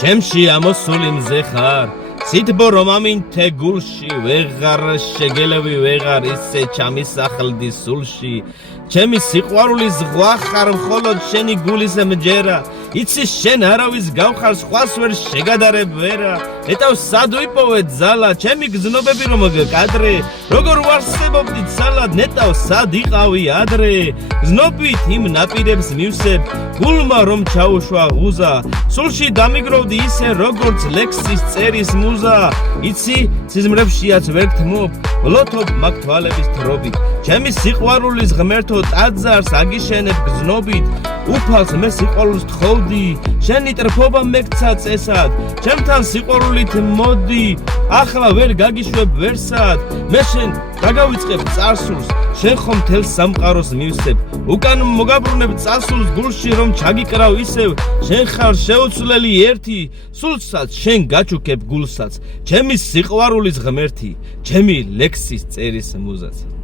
ჩემში ამოსული მზე ხარ სითბო რომ ამინთე გულში ვეღარ შეგელევი ვეღარ ისე ჩამისახლდი სულში ჩემი სიყვარულის ზღვა ხარ მხოლოდ შენი გულის მჯერა იცი შენ არავის გავხარ სხვას ვერ შეგადარებ ვერა ეტავ სად ვიპოვე ძალა ჩემი გზნობები რომ გკადრე როგორ ვარსებობდი ძალად ნეტავ სად იყავი ადრე გზნობით იმ ნაპირებს მივსებ გულმა რომ ჩაუშვა ღუზა სულში დამიგროვდი ისე როგორც ლექსის წერის მუზა იცი სიზმრებშიაც ვერ გთმობ ვლოთობ მაგ თვალების თრობით ჩემი სიყვარულის ღმერთო ტაძარს აგიშენებ გზნობით უფალს მე სიყვარულს თხოვდი შენი ტრფობა მეკცა წესად ჩემთან სიყვარულით მოდი ახლა ვერ გაგიშვებ ვერსად მე შენ დაგავიწყებ წარსულს შენ ხომ მთელ სამყაროს მივსებ უკან მოგაბრუნებ წარსულს გულში რომ ჩაგიკრავ ისევ შენ ხარ შეუცვლელი ერთი სულსაც შენ გაჩუქებ გულსაც ჩემი სიყვარულის ღმერთი ჩემი ლექსის წერის მუზაც